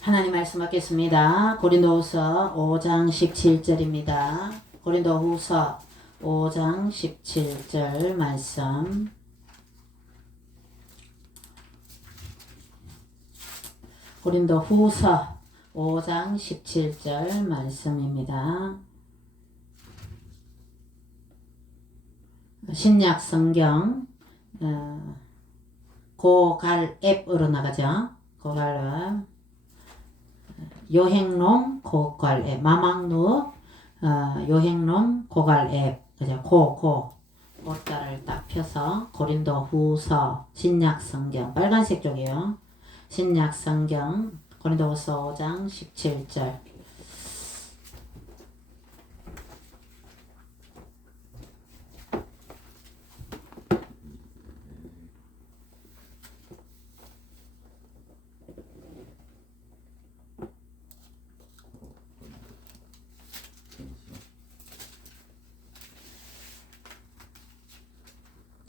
하나님 말씀 받겠습니다. 고린도후서 5장 17절입니다. 고린도후서 5장 17절 말씀. 고린도후서 5장 17절 말씀입니다. 신약 성경 고갈앱으로 나가죠. 고갈앱. 요행론 고갈앱, 마망루 요행론 고갈앱, 그죠? 고자를 딱 펴서 고린도후서 신약 성경 빨간색 쪽이에요. 신약 성경 고린도후서 5장 17절.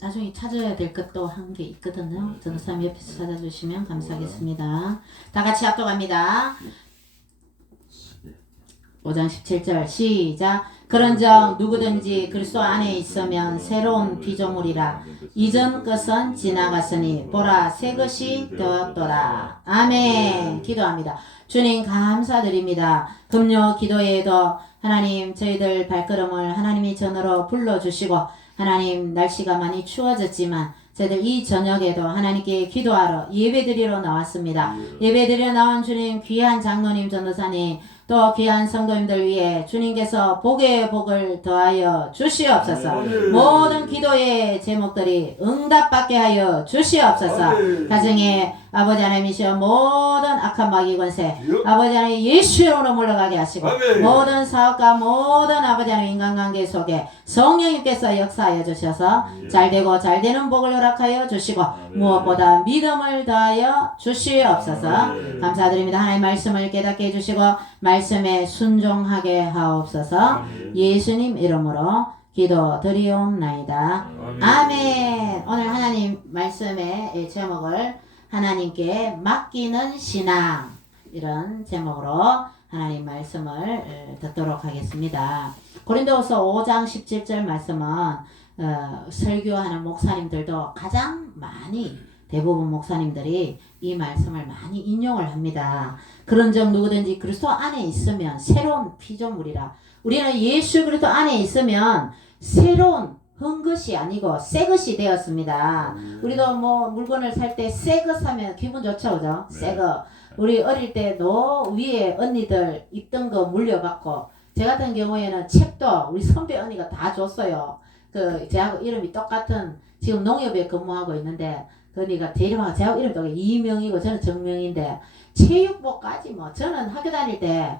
나중에 찾아야 될 것도 한 게 있거든요. 전도사님 옆에서 찾아주시면 감사하겠습니다. 다 같이 합독합니다. 5장 17절 시작. 그런즉 누구든지 그리스도 안에 있으면 새로운 피조물이라. 이전 것은 지나갔으니 보라 새 것이 되었더라. 아멘. 기도합니다. 주님 감사드립니다. 금요 기도에도 하나님 저희들 발걸음을 하나님이 전으로 불러주시고 하나님 날씨가 많이 추워졌지만 저희들 이 저녁에도 하나님께 기도하러 예배드리러 나왔습니다. 예배드리러 나온 주님 귀한 장로님 전도사님 또 귀한 성도님들 위해 주님께서 복의 복을 더하여 주시옵소서. 모든 기도의 제목들이 응답받게 하여 주시옵소서. 가정에 아버지 하나님이시여 모든 악한 마귀 권세 아버지 하나님 예수 이름으로 물러가게 하시고 모든 사업과 모든 아버지 하나님 인간관계 속에 성령님께서 역사하여 주셔서 잘되고 잘되는 복을 허락하여 주시고 무엇보다 믿음을 더하여 주시옵소서. 감사드립니다. 하나님 말씀을 깨닫게 해주시고 말씀에 순종하게 하옵소서. 예수님 이름으로 기도드리옵나이다. 아멘. 오늘 하나님 말씀의 제목을 하나님께 맡기는 신앙, 이런 제목으로 하나님 말씀을 듣도록 하겠습니다. 고린도후서 5장 17절 말씀은 설교하는 목사님들도 가장 많이 대부분 목사님들이 이 말씀을 많이 인용을 합니다. 그런즉 누구든지 그리스도 안에 있으면 새로운 피조물이라. 우리는 예수 그리스도 안에 있으면 새로운 헌 것이 아니고 새 것이 되었습니다. 우리도 뭐 물건을 살 때 새 거 사면 기분 좋죠, 그죠? 새 거. 우리 어릴 때 노 위에 언니들 입던 거 물려받고, 제 같은 경우에는 책도 우리 선배 언니가 다 줬어요. 제하고 이름이 똑같은, 지금 농협에 근무하고 있는데, 그 언니가 데려와서 제하고 이름이 똑같아요. 이명이고 저는 정명인데, 체육복까지 뭐, 저는 학교 다닐 때,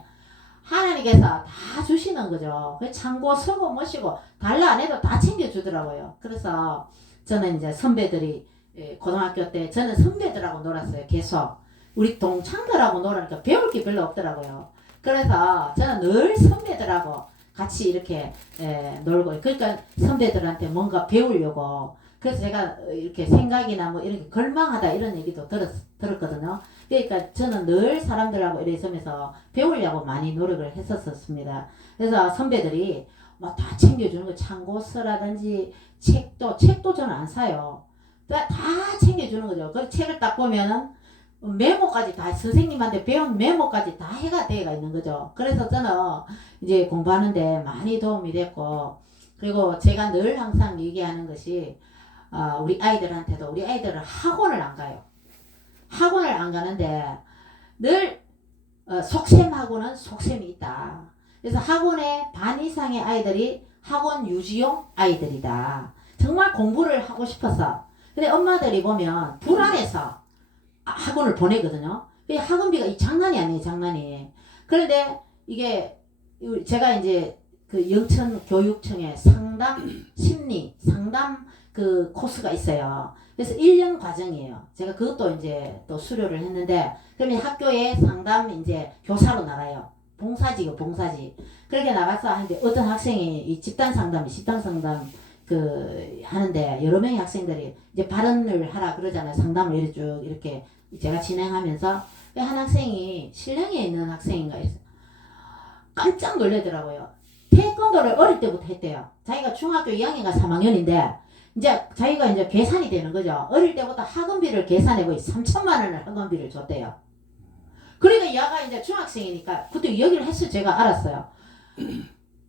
하나님께서 다 주시는 거죠. 창고 서고 뭐시고 달라 안 해도 다 챙겨주더라고요. 그래서 저는 이제 선배들이 고등학교 때 저는 선배들하고 놀았어요. 계속. 우리 동창들하고 놀으니까 배울 게 별로 없더라고요. 그래서 저는 늘 선배들하고 같이 이렇게 놀고, 그러니까 선배들한테 뭔가 배우려고. 그래서 제가 이렇게 생각이나 뭐 이렇게 걸망하다 이런 얘기도 들었거든요. 그러니까 저는 늘 사람들하고 이래 있으면서 배우려고 많이 노력을 했었습니다. 그래서 선배들이 뭐 다 챙겨주는 거, 참고서라든지 책도 저는 안 사요. 다 챙겨주는 거죠. 그 책을 딱 보면은 메모까지 다, 선생님한테 배운 메모까지 다 해가 되어가 있는 거죠. 그래서 저는 이제 공부하는데 많이 도움이 됐고, 그리고 제가 늘 항상 얘기하는 것이 우리 아이들한테도, 우리 아이들은 학원을 안 가요. 학원을 안 가는데 늘 속셈하고는 속셈이 있다. 그래서 학원의 반 이상의 아이들이 학원 유지용 아이들이다. 정말 공부를 하고 싶어서. 근데 엄마들이 보면 불안해서 학원을 보내거든요. 학원비가 장난이 아니에요, 장난이. 그런데 이게 제가 이제 그 영천교육청에 상담 심리 상담 그 코스가 있어요. 그래서 1년 과정이에요. 제가 그것도 이제 또 수료를 했는데, 그러면 학교에 상담 이제 교사로 나가요. 봉사지요, 봉사지. 그렇게 나가서 하는데 어떤 학생이 이 집단 상담 그 하는데 여러 명의 학생들이 이제 발언을 하라 그러잖아요. 상담을 이렇게 쭉 이렇게 제가 진행하면서 한 학생이 신령에 있는 학생인가 해서 깜짝 놀라더라고요. 태권도를 어릴 때부터 했대요. 자기가 중학교 2학년인가 3학년인데 이제 자기가 이제 계산이 되는 거죠. 어릴 때부터 학원비를 계산해 보이 3천만 원을 학원비를 줬대요. 그러니까 얘가 이제 중학생이니까 그때 여기를 했을 제가 알았어요.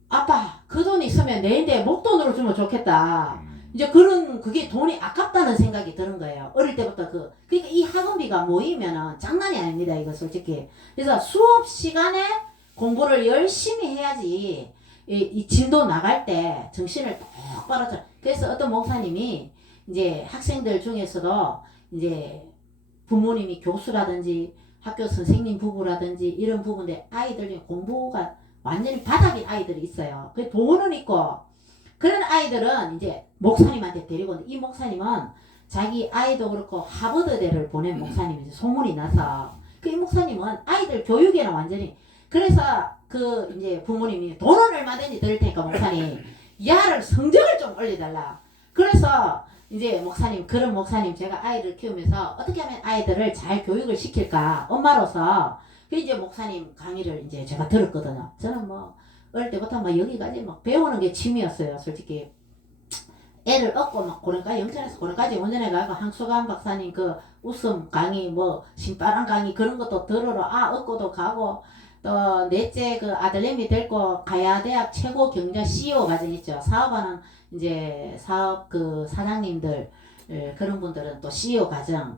아빠 그 돈 있으면 내인데 목돈으로 주면 좋겠다. 이제 그게 돈이 아깝다는 생각이 드는 거예요. 어릴 때부터 그러니까 이 학원비가 모이면은 장난이 아닙니다. 이거 솔직히. 그래서 수업 시간에 공부를 열심히 해야지 이 진도 나갈 때 정신을 똑바로 차려. 그래서 어떤 목사님이 이제 학생들 중에서도 이제 부모님이 교수라든지 학교 선생님 부부라든지 이런 부분데 아이들 중에 공부가 완전히 바닥인 아이들이 있어요. 그 돈은 있고 그런 아이들은 이제 목사님한테 데리고 오는데 이 목사님은 자기 아이도 그렇고 하버드대를 보낸 목사님이 소문이 나서 그 이 목사님은 아이들 교육에는 완전히 그래서 그 이제 부모님이 돈은 얼마든지 들 테니까 목사님 야를 성적을 좀 올려달라. 그래서 이제 목사님 그런 목사님 제가 아이를 키우면서 어떻게 하면 아이들을 잘 교육을 시킬까 엄마로서 그 이제 목사님 강의를 이제 제가 들었거든요. 저는 뭐 어릴 때부터 막 여기까지 막 배우는 게 취미였어요. 솔직히 애를 얻고 막 고령까지 영천에서 고령까지 운전해 가고 항수관 박사님 그 웃음 강의 뭐 신바람 강의 그런 것도 들으러 얻고도 가고 또 넷째 그 아들내미 데리고 가야대학 최고 경영 CEO 과정 있죠. 사업하는 이제 사업 그 사장님들 그런 분들은 또 CEO 과정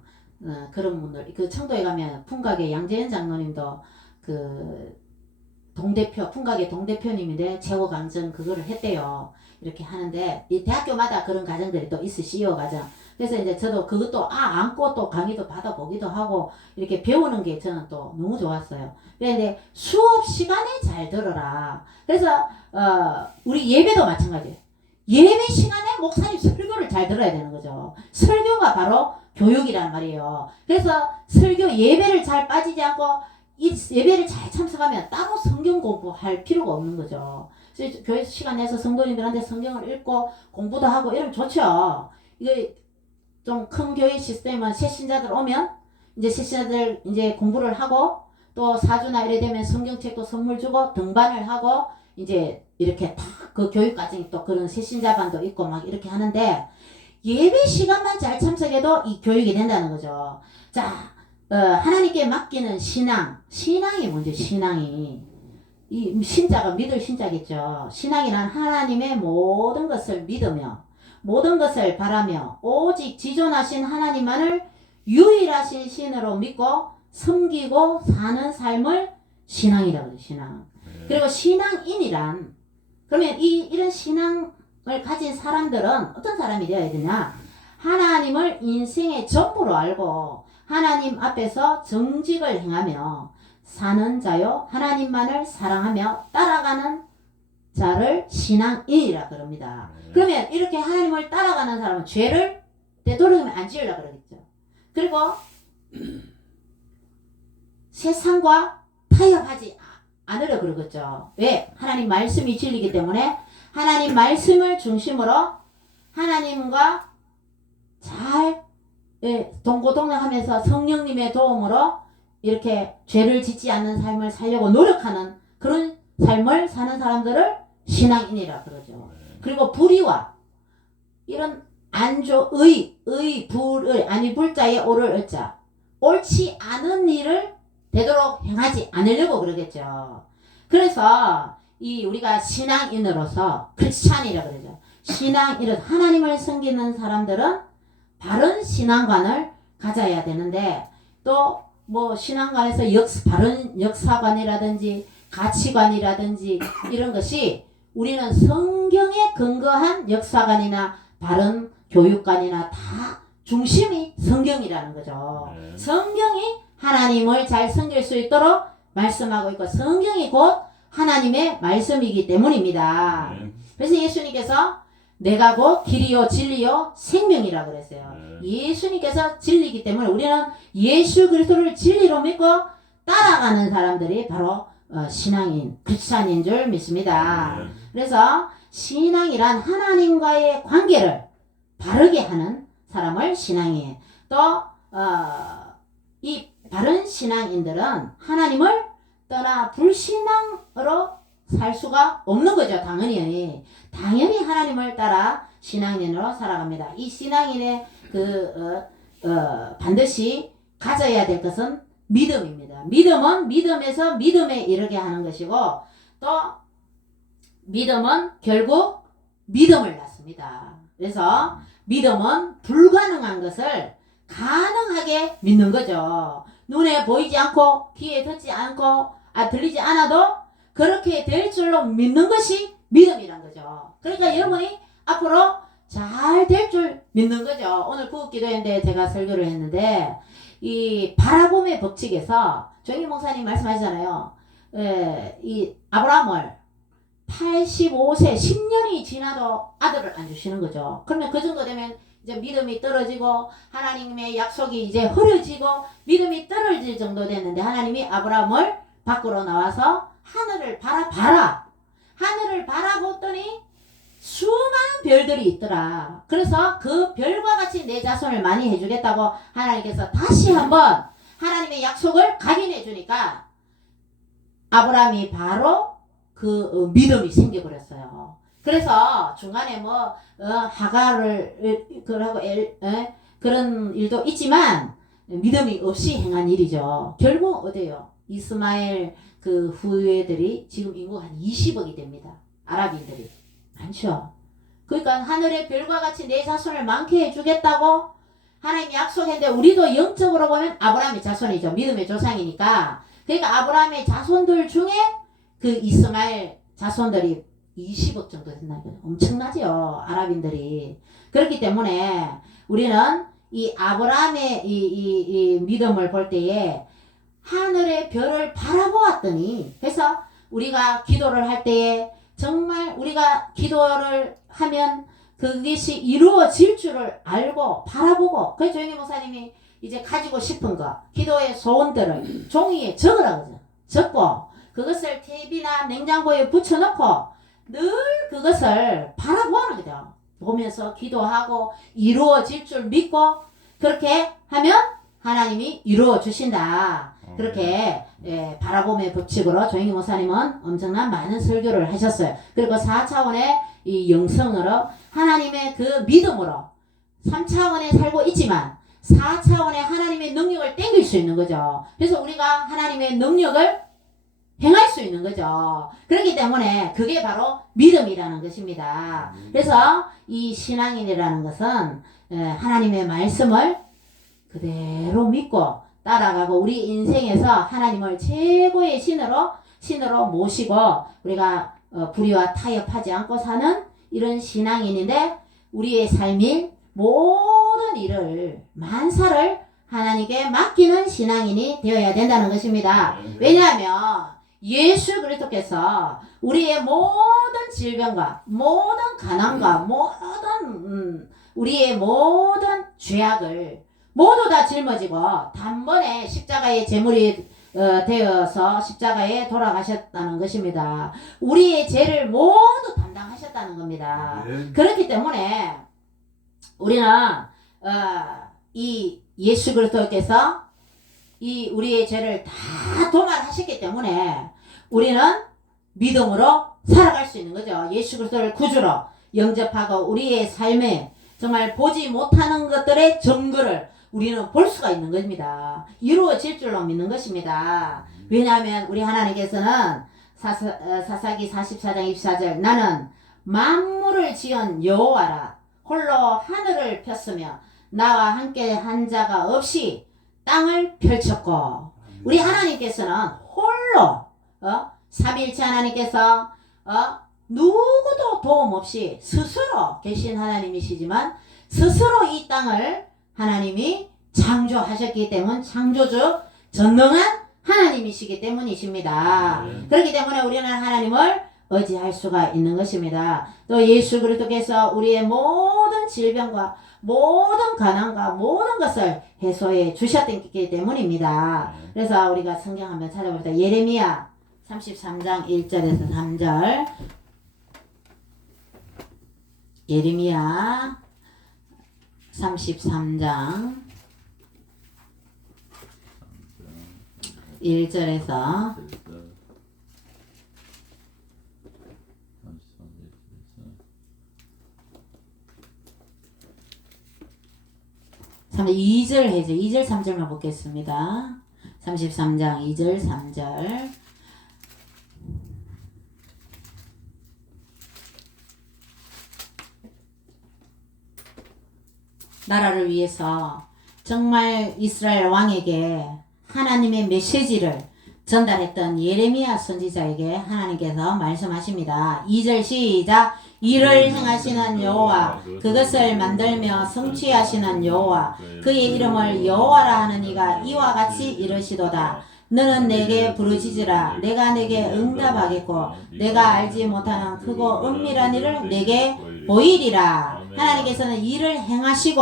그런 분들 그 청도에 가면 풍각의 양재현 장로님도 그 동대표 풍각의 동대표님인데 최고 강정 그거를 했대요. 이렇게 하는데 이 대학교마다 그런 과정들이 또 있어 CEO 과정. 그래서 이제 저도 그것도 안고 또 강의도 받아보기도 하고 이렇게 배우는 게 저는 또 너무 좋았어요. 그런데 수업 시간에 잘 들어라. 그래서 우리 예배도 마찬가지예요. 예배 시간에 목사님 설교를 잘 들어야 되는 거죠. 설교가 바로 교육이란 말이에요. 그래서 설교 예배를 잘 빠지지 않고 이 예배를 잘 참석하면 따로 성경 공부할 필요가 없는 거죠. 그래서 교회 시간 내서 성도님들한테 성경을 읽고 공부도 하고 이러면 좋죠. 이게 좀 큰 교회 시스템은 새신자들 오면 이제 새신자들 이제 공부를 하고 또 사주나 이래 되면 성경책도 선물 주고 등반을 하고 이제 이렇게 다 그 교육 과정이 또 그런 새신자반도 있고 막 이렇게 하는데 예배 시간만 잘 참석해도 이 교육이 된다는 거죠. 자, 하나님께 맡기는 신앙이 뭔지 신앙이 이 신자가 믿을 신자겠죠. 신앙이란 하나님의 모든 것을 믿으며 모든 것을 바라며 오직 지존하신 하나님만을 유일하신 신으로 믿고 섬기고 사는 삶을 신앙이라고 해요. 신앙. 그리고 신앙인이란 그러면 이런 신앙을 가진 사람들은 어떤 사람이 되어야 되냐? 하나님을 인생의 전부로 알고 하나님 앞에서 정직을 행하며 사는 자요 하나님만을 사랑하며 따라가는 자를 신앙인이라 그럽니다. 그러면 이렇게 하나님을 따라가는 사람은 죄를 되도록이면 안 지으려고 그러겠죠. 그리고 세상과 타협하지 않으려 그러겠죠. 왜? 하나님 말씀이 진리이기 때문에 하나님 말씀을 중심으로 하나님과 잘 동고동락하면서 성령님의 도움으로 이렇게 죄를 짓지 않는 삶을 살려고 노력하는 그런 삶을 사는 사람들을 신앙인이라 그러죠. 그리고 불의와 이런 불의 아니 불자에 오를 을자 옳지 않은 일을 되도록 행하지 않으려고 그러겠죠. 그래서 우리가 신앙인으로서 크리스찬이라 그러죠. 신앙인으로서 하나님을 섬기는 사람들은 바른 신앙관을 가져야 되는데 또 뭐 신앙관에서 바른 역사관이라든지 가치관이라든지 이런 것이 우리는 성경에 근거한 역사관이나 바른 교육관이나 다 중심이 성경이라는 거죠. 성경이 하나님을 잘 섬길 수 있도록 말씀하고 있고 성경이 곧 하나님의 말씀이기 때문입니다. 그래서 예수님께서 내가 곧 길이요 진리요 생명이라고 그랬어요. 예수님께서 진리이기 때문에 우리는 예수 그리스도를 진리로 믿고 따라가는 사람들이 바로 신앙인, 크리스찬인 줄 믿습니다. 그래서 신앙이란 하나님과의 관계를 바르게 하는 사람을 신앙인. 또 이 바른 신앙인들은 하나님을 떠나 불신앙으로 살 수가 없는 거죠. 당연히 하나님을 따라 신앙인으로 살아갑니다. 이 신앙인의 반드시 가져야 될 것은 믿음입니다. 믿음은 믿음에서 믿음에 이르게 하는 것이고, 또 믿음은 결국 믿음을 낳습니다. 그래서 믿음은 불가능한 것을 가능하게 믿는 거죠. 눈에 보이지 않고 귀에 듣지 않고 들리지 않아도 그렇게 될 줄로 믿는 것이 믿음이란 거죠. 그러니까 여러분이 앞으로 잘 될 줄 믿는 거죠. 오늘 구급기도회인데 제가 설교를 했는데, 이 바라봄의 법칙에서 조영희 목사님 말씀하시잖아요. 이 아브라함을 85세 10년이 지나도 아들을 안 주시는 거죠. 그러면 그 정도 되면 이제 믿음이 떨어지고 하나님의 약속이 이제 흐려지고 믿음이 떨어질 정도 됐는데, 하나님이 아브라함을 밖으로 나와서 하늘을 바라봐라. 하늘을 바라보더니 수많은 별들이 있더라. 그래서 그 별과 같이 내 자손을 많이 해주겠다고 하나님께서 다시 한번 하나님의 약속을 각인해 주니까 아브라함이 바로 그 믿음이 생겨버렸어요. 그래서 중간에 하가를 그러고 그런 일도 있지만 믿음이 없이 행한 일이죠. 결국 어때요? 이스마엘 그 후예들이 지금 인구가 한 20억이 됩니다. 아랍인들이 많죠. 그러니까 하늘의 별과 같이 내 자손을 많게 해주겠다고 하나님이 약속했는데, 우리도 영적으로 보면 아브라함의 자손이죠. 믿음의 조상이니까. 그러니까 아브라함의 자손들 중에 그 이스마엘 자손들이 20억 정도 된다는 거예요. 엄청나죠. 아랍인들이. 그렇기 때문에 우리는 이 아브라함의 이 믿음을 볼 때에 하늘의 별을 바라보았더니, 그래서 우리가 기도를 할 때에 정말 우리가 기도를 하면 그것이 이루어질 줄을 알고 바라보고, 그래서 조영희 목사님이 이제 가지고 싶은 거, 기도의 소원들을 종이에 적으라고 적고, 그것을 탭이나 냉장고에 붙여놓고 늘 그것을 바라보는 거죠. 보면서 기도하고 이루어질 줄 믿고, 그렇게 하면 하나님이 이루어 주신다. 그렇게 바라봄의 법칙으로 조영희 목사님은 엄청난 많은 설교를 하셨어요. 그리고 4차원의 이 영성으로 하나님의 그 믿음으로 3차원에 살고 있지만 4차원의 하나님의 능력을 땡길 수 있는 거죠. 그래서 우리가 하나님의 능력을 행할 수 있는 거죠. 그렇기 때문에 그게 바로 믿음이라는 것입니다. 그래서 이 신앙인이라는 것은 하나님의 말씀을 그대로 믿고 따라가고, 우리 인생에서 하나님을 최고의 신으로 모시고 우리가 불의와 타협하지 않고 사는 이런 신앙인인데, 우리의 삶이 모든 일을 만사를 하나님께 맡기는 신앙인이 되어야 된다는 것입니다. 왜냐하면 예수 그리스도께서 우리의 모든 질병과 모든 가난과 모든 우리의 모든 죄악을 모두 다 짊어지고 단번에 십자가의 제물이 되어서 십자가에 돌아가셨다는 것입니다. 우리의 죄를 모두 담당하셨다는 겁니다. 그렇기 때문에 우리는 이 예수 그리스도께서 이 우리의 죄를 다 도말하셨기 때문에 우리는 믿음으로 살아갈 수 있는 거죠. 예수 그리스도를 구주로 영접하고 우리의 삶에 정말 보지 못하는 것들의 증거를 우리는 볼 수가 있는 겁니다. 이루어질 줄로 믿는 것입니다. 왜냐하면 우리 하나님께서는 사사기 44장 24절 나는 만물을 지은 여호와라 홀로 하늘을 폈으며 나와 함께 한 자가 없이 땅을 펼쳤고, 우리 하나님께서는 홀로 삼위일체 하나님께서 누구도 도움 없이 스스로 계신 하나님이시지만 스스로 이 땅을 하나님이 창조하셨기 때문 창조주 전능한 하나님이시기 때문이십니다. 그렇기 때문에 우리는 하나님을 의지할 수가 있는 것입니다. 또 예수 그리스도께서 우리의 모든 질병과 모든 가난과 모든 것을 해소해 주셨기 때문입니다. 그래서 우리가 성경 한번 찾아볼 때 예레미야 33장 1절에서 3절. 예레미야 33장 1절에서 2절 해죠. 2절 3절만 보겠습니다. 33장 2절 3절. 나라를 위해서 정말 이스라엘 왕에게 하나님의 메시지를 전달했던 예레미야 선지자에게 하나님께서 말씀하십니다. 2절 시작. 이를 행하시는 여호와, 그것을 만들며 성취하시는 여호와, 그의 이름을 여호와라 하는 이가 이와 같이 이르시도다. 너는 내게 부르짖으라. 내가 내게 응답하겠고 내가 알지 못하는 크고 은밀한 일을 내게 보이리라. 하나님께서는 일을 행하시고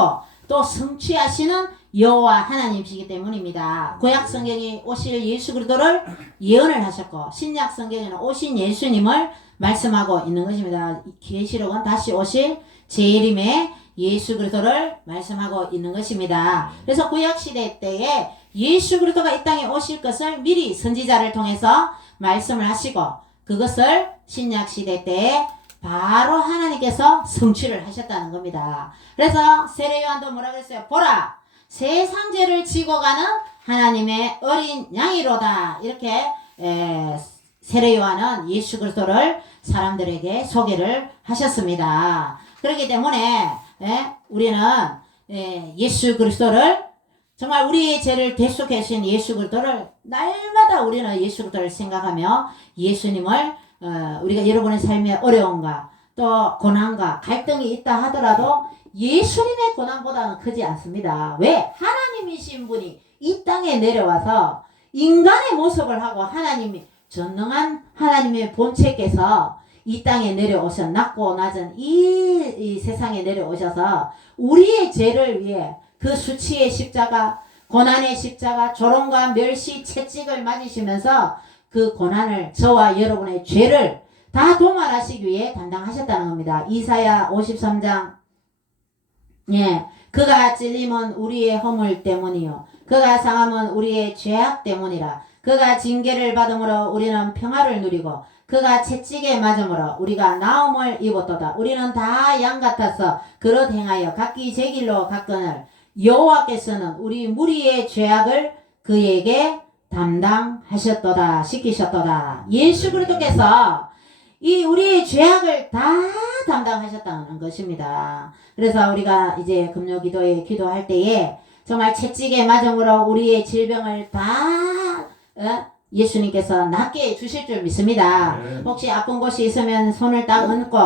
또 성취하시는 여호와 하나님이시기 때문입니다. 구약 성경이 오실 예수 그리스도를 예언을 하셨고 신약 성경에는 오신 예수님을 말씀하고 있는 것입니다. 계시록은 다시 오실 재림의 예수 그리스도를 말씀하고 있는 것입니다. 그래서 구약 시대 때에 예수 그리스도가 이 땅에 오실 것을 미리 선지자를 통해서 말씀을 하시고 그것을 신약 시대 때에 바로 하나님께서 성취를 하셨다는 겁니다. 그래서 세례 요한도 뭐라 그랬어요? 보라, 세상 죄를 지고 가는 하나님의 어린 양이로다. 이렇게 세례 요한은 예수 그리스도를 사람들에게 소개를 하셨습니다. 그렇기 때문에 우리는 예수 그리스도를 정말 우리의 죄를 대속해 주신 예수 그리스도를 날마다 우리는 예수 그리스도를 생각하며 예수님을 우리가 여러분의 삶에 어려움과 또 고난과 갈등이 있다 하더라도 예수님의 고난보다는 크지 않습니다. 왜? 하나님이신 분이 이 땅에 내려와서 인간의 모습을 하고 하나님이 전능한 하나님의 본체께서 이 땅에 내려오셔 낮고 낮은 이 세상에 내려오셔서 우리의 죄를 위해 그 수치의 십자가, 고난의 십자가, 조롱과 멸시, 채찍을 맞으시면서 그 고난을 저와 여러분의 죄를 다 도말하시기 위해 담당하셨다는 겁니다. 이사야 53장 그가 찔림은 우리의 허물 때문이요 그가 상함은 우리의 죄악 때문이라. 그가 징계를 받음으로 우리는 평화를 누리고 그가 채찍에 맞음으로 우리가 나음을 입었도다. 우리는 다 양 같아서 그릇 행하여 각기 제 길로 갔거늘 여호와께서는 우리 무리의 죄악을 그에게 담당하셨도다. 시키셨도다. 예수 그리스도께서 이 우리의 죄악을 다 담당하셨다는 것입니다. 그래서 우리가 이제 금요 기도에 기도할 때에 정말 채찍에 맞음으로 우리의 질병을 다 예수님께서 낫게 해주실 줄 믿습니다. 혹시 아픈 곳이 있으면 손을 딱 얹고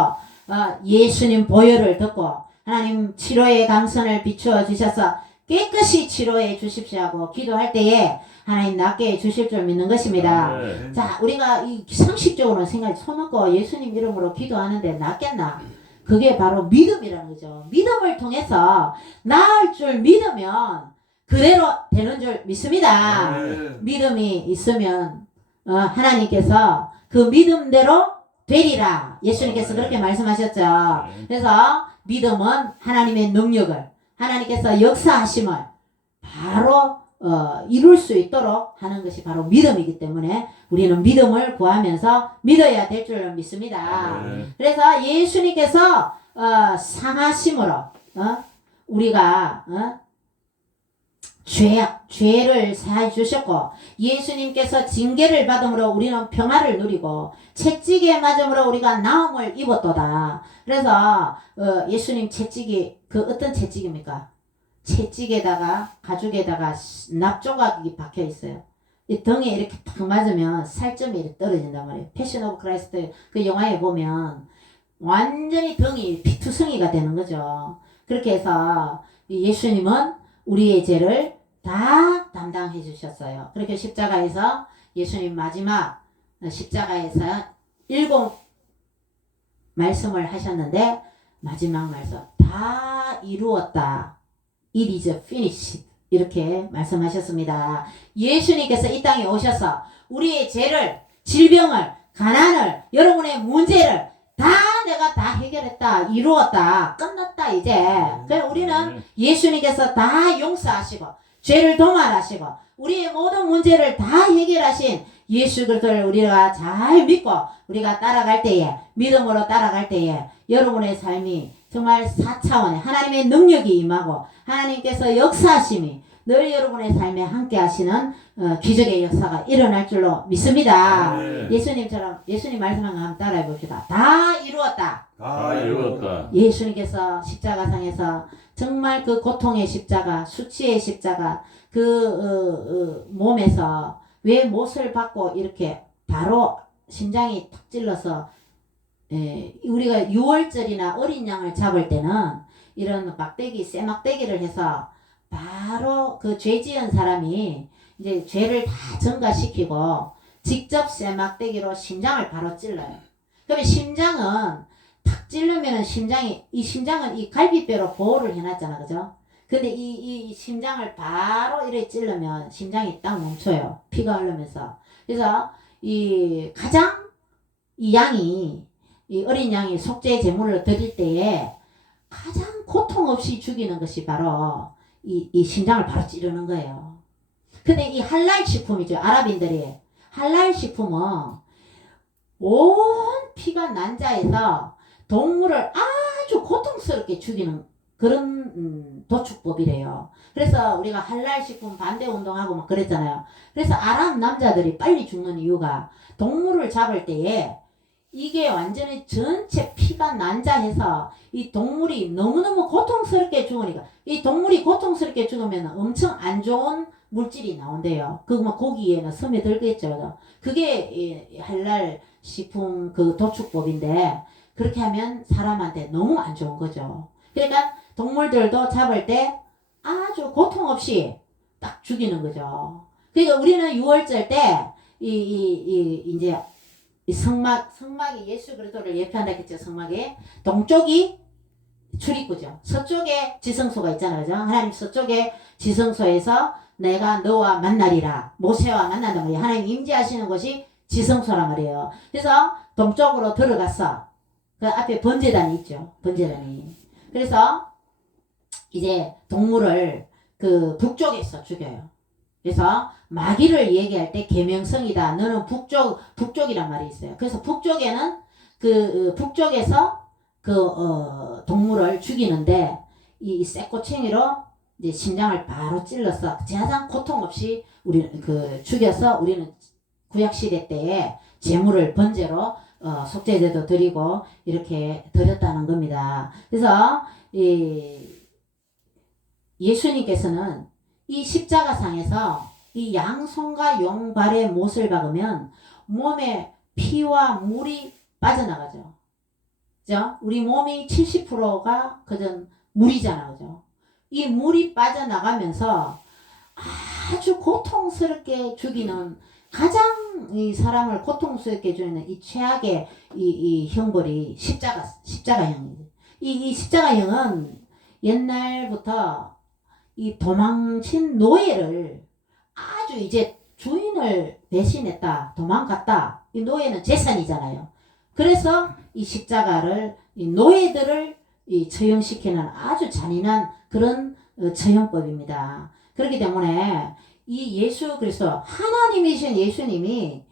예수님 보혈을 듣고 하나님 치료의 강선을 비추어 주셔서 깨끗이 치료해 주십시오 하고 기도할 때에 하나님 낫게 해주실 줄 믿는 것입니다. 자, 우리가 이 상식적으로 생각해 손 얹고 예수님 이름으로 기도하는데 낫겠나? 그게 바로 믿음이라는 거죠. 믿음을 통해서 나을 줄 믿으면 그대로 되는 줄 믿습니다. 믿음이 있으면 하나님께서 그 믿음대로 되리라. 예수님께서 그렇게 말씀하셨죠. 그래서 믿음은 하나님의 능력을 하나님께서 역사하심을 바로 이룰 수 있도록 하는 것이 바로 믿음이기 때문에 우리는 믿음을 구하면서 믿어야 될 줄 믿습니다. 그래서 예수님께서 상하심으로 우리가 죄를 사해 주셨고 예수님께서 징계를 받음으로 우리는 평화를 누리고 채찍에 맞음으로 우리가 나음을 입었도다. 그래서 예수님 채찍이 어떤 채찍입니까? 채찍에다가 가죽에다가 납조각이 박혀 있어요. 이 등에 이렇게 탁 맞으면 살점이 이렇게 떨어진단 말이에요. 패션 오브 크라이스트 그 영화에 보면 완전히 등이 피투성이가 되는 거죠. 그렇게 해서 예수님은 우리의 죄를 다 담당해 주셨어요. 그렇게 십자가에서 예수님 마지막 십자가에서 7 말씀을 하셨는데 마지막 말씀 다 이루었다. It is finished. 이렇게 말씀하셨습니다. 예수님께서 이 땅에 오셔서 우리의 죄를 질병을, 가난을, 여러분의 문제를 다 내가 다 해결했다, 이루었다, 끝났다 이제. 그래서 우리는 예수님께서 다 용서하시고 죄를 도말하시고 우리의 모든 문제를 다 해결하신 예수 그리스도를 우리가 잘 믿고 우리가 따라갈 때에, 믿음으로 따라갈 때에 여러분의 삶이 정말 4차원의 하나님의 능력이 임하고 하나님께서 역사하심이 늘 여러분의 삶에 함께 하시는 기적의 역사가 일어날 줄로 믿습니다. 예수님처럼 예수님 말씀한 거 한번 따라해 봅시다. 다 이루었다. 다 이루었다. 예수님께서 십자가상에서 정말 그 고통의 십자가, 수치의 십자가, 그 몸에서 왜 못을 받고 이렇게 바로 심장이 탁 찔러서, 우리가 6월절이나 어린 양을 잡을 때는 이런 막대기, 쇠 막대기를 해서 바로 그 죄 지은 사람이 이제 죄를 다 전가시키고 직접 쇠 막대기로 심장을 바로 찔러요. 그러면 심장은 탁 찔르면은 이 심장은 이 갈비뼈로 보호를 해놨잖아, 그죠? 근데 이 심장을 바로 이렇게 찔르면 심장이 딱 멈춰요. 피가 흐르면서. 그래서 이 어린 양이 속죄 제물을 드릴 때에 가장 고통 없이 죽이는 것이 바로 이 심장을 바로 찌르는 거예요. 근데 이 할랄 식품이죠. 아랍인들이. 할랄 식품은 온 피가 난 자에서 동물을 아주 고통스럽게 죽이는 그런 도축법이래요. 그래서 우리가 할랄 식품 반대 운동하고 막 그랬잖아요. 그래서 아랍 남자들이 빨리 죽는 이유가 동물을 잡을 때에 이게 완전히 전체 피가 난자해서 이 동물이 너무너무 고통스럽게 죽으니까 이 동물이 고통스럽게 죽으면 엄청 안 좋은 물질이 나온대요. 그거 뭐 고기에는 스며들겠죠. 그게 할랄 식품 그 도축법인데 그렇게 하면 사람한테 너무 안 좋은 거죠. 그러니까 동물들도 잡을 때 아주 고통 없이 딱 죽이는 거죠. 그러니까 우리는 6월절 때 이제 이 성막이 예수 그리스도를 예표한다 했죠. 성막에 동쪽이 출입구죠. 서쪽에 지성소가 있잖아요. 그죠? 하나님 서쪽에 지성소에서 내가 너와 만나리라. 모세와 만난단 말이에요. 하나님 임재하시는 곳이 지성소란 말이에요. 그래서 동쪽으로 들어갔어. 그 앞에 번제단이 있죠. 번제단이. 그래서 이제 동물을 그 북쪽에서 죽여요. 그래서 마귀를 얘기할 때 계명성이다. 너는 북쪽이란 말이 있어요. 그래서 북쪽에는 북쪽에서 동물을 죽이는데 이 쇠꼬챙이로 이제 심장을 바로 찔러서 가장 고통 없이 우리는 죽여서 우리는 구약시대 때에 제물을 번제로 속죄제도 드리고 이렇게 드렸다는 겁니다. 그래서 예수님께서는 이 십자가상에서 이 양손과 용발에 못을 박으면 몸에 피와 물이 빠져나가죠. 그죠? 우리 몸이 70%가 그전 물이잖아. 그죠? 이 물이 빠져나가면서 아주 고통스럽게 죽이는 가장 이 사람을 고통스럽게 죽이는 이 최악의 이 형벌이 십자가형이죠. 이 십자가형은 옛날부터 이 도망친 노예를 아주 이제 주인을 배신했다, 도망갔다. 이 노예는 재산이잖아요. 그래서 이 십자가를 이 노예들을 이 처형시키는 아주 잔인한 그런 처형법입니다. 그렇기 때문에 이 예수 그리스도 하나님이신 예수님이